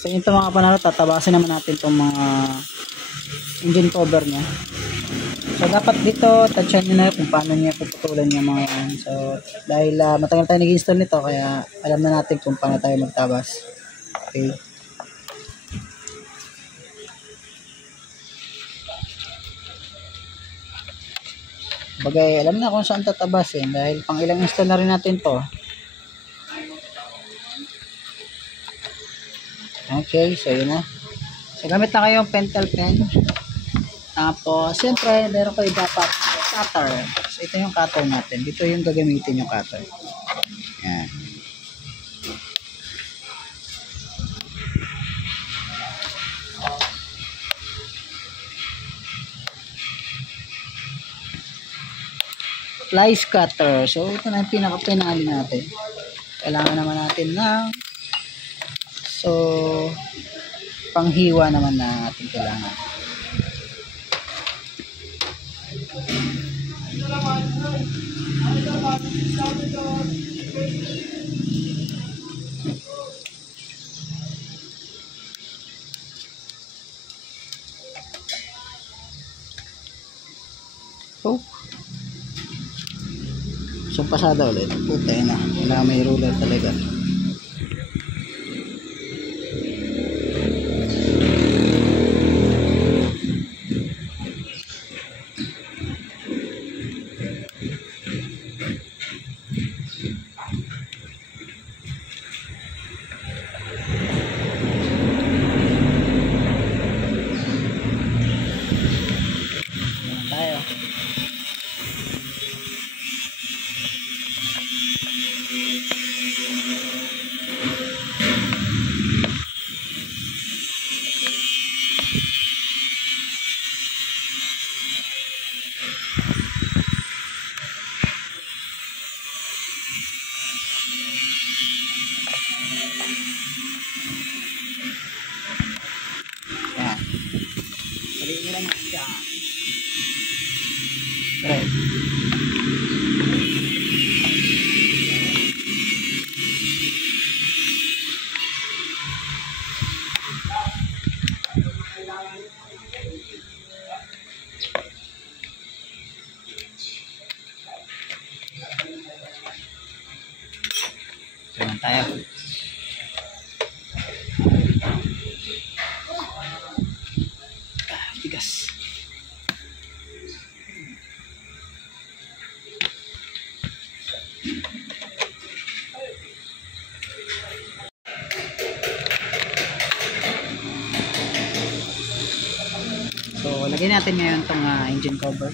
So ito mga panalo, tatabasin naman natin itong mga engine cover niya. So dapat dito, touchan nyo na kung paano niya puputulan yung mga yan. So dahil matagal tayo nag-install nito, kaya alam na natin kung paano tayo magtabas. Okay. Bagay, alam na kung saan tatabasin dahil pang ilang install na rin natin to. Okay, so yun na. So gamit na kayong pentel pen. Tapos, siyempre, meron kayo dapat cutter. So ito yung cutter natin. Dito yung gagamitin yung cutter. Yan. Slice cutter. So ito na yung pinaka-penali natin. Kailangan naman natin ng panghiwa naman na ating kailangan. So pasada ulit. Puta na. Wala, may ruler talaga. Right. Ito tayo. Tigas. So, lagyan natin ngayon itong engine cover.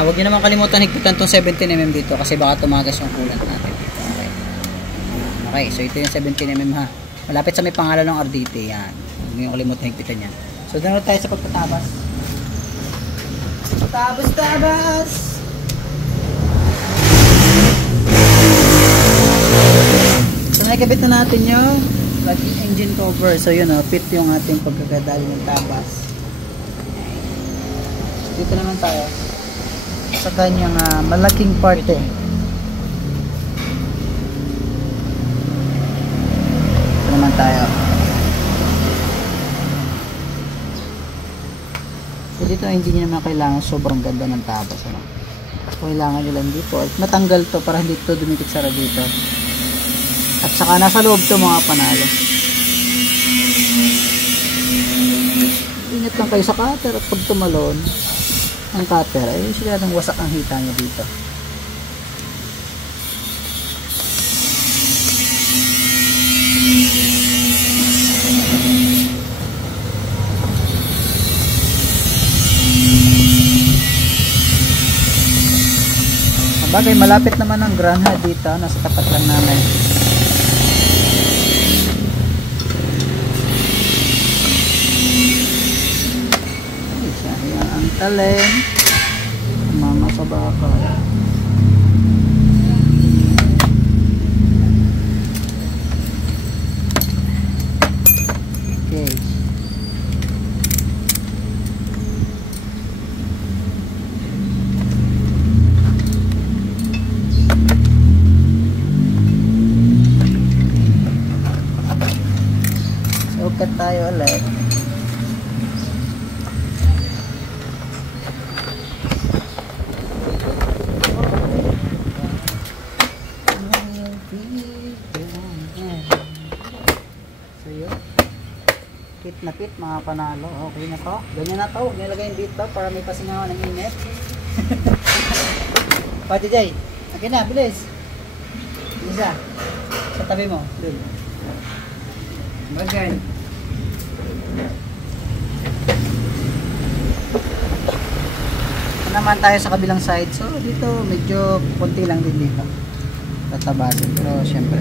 Huwag nyo naman kalimutan higpitan itong 17mm dito kasi baka tumagas yung coolant natin. Okay. Okay, so ito yung 17mm ha. Malapit sa may pangalan ng RDT. Yan. Huwag nyo kalimutan higpitan yan. So, doon tayo sa pagtatabas. Tabas! So, nakikabit na natin yung engine cover. So yun fit yung ating pagkakadali ng tabas. Dito naman tayo sa kanyang malaking parte. Dito naman tayo. So dito ang engine naman kailangan sobrang ganda ng tabas. Kailangan nyo lang dito at matanggal to para hindi to dumikit sa radiator. At saka nasa loob to mga panalo. Ingat lang kayo sa cutter at pag tumalon ang cutter ay sigadong wasak ang hita niya dito. Bagay malapit naman ang granha dito, nasa tapat lang namin. Ang taleng mama sa baka. Okay. Baliktad tayo ulit. So yun. Pit na pit mga panalo. Okay na to. Ganyan na to. Nilagay dito para may pasingawan ng init. Pati Jay. Okay na. Bilis. Isa. Sa tabi mo. Doon. Bagay. Naman tayo sa kabilang side. So dito medyo konti lang din dito. Tatabasin. Pero syempre.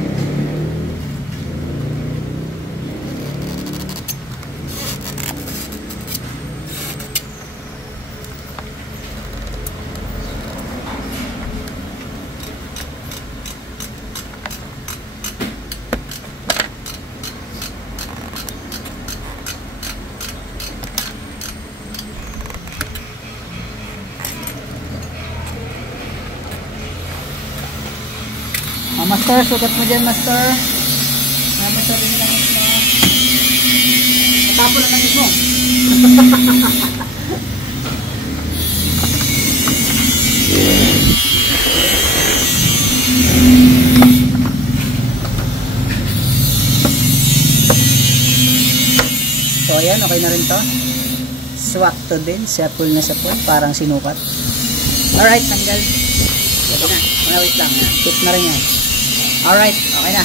Master, sukat mo dyan, Master. Master, rin lang ito. Matapon ang langit mo. So, ayan, okay na rin to. Swak to din. Sapul na sapul. Parang sinukat. Alright, tanggal. Ito na. Wait lang. Tip na rin yan. Alright, okay na.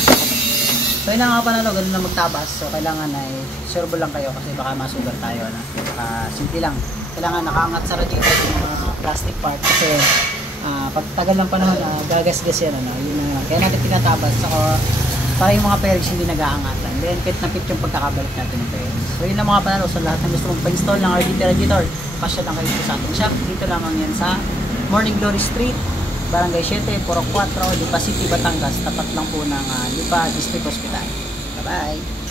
So yun na nga panalo, ganun na magtabas. So kailangan ay servo lang kayo kasi baka masugar tayo na. Baka simple lang. Kailangan nakaangat sa radiator yung mga plastic part kasi pag tagal ng panahon na gagasgas yan. Yun na, kaya natin tinatabas. So para yung mga pairings hindi nag-aangatan. Then fit na fit yung pagkakabalik natin ng pairings. So yun na mga panalo. So lahat ng gusto mong pa-install ng RDT radiator, pasya lang kayo sa ating shop. Dito lamang yan sa Morning Glory Street, Barangay 7, Puro 4, Lipa City, Batangas. Tapat lang po ng Lipa District Hospital. Bye-bye!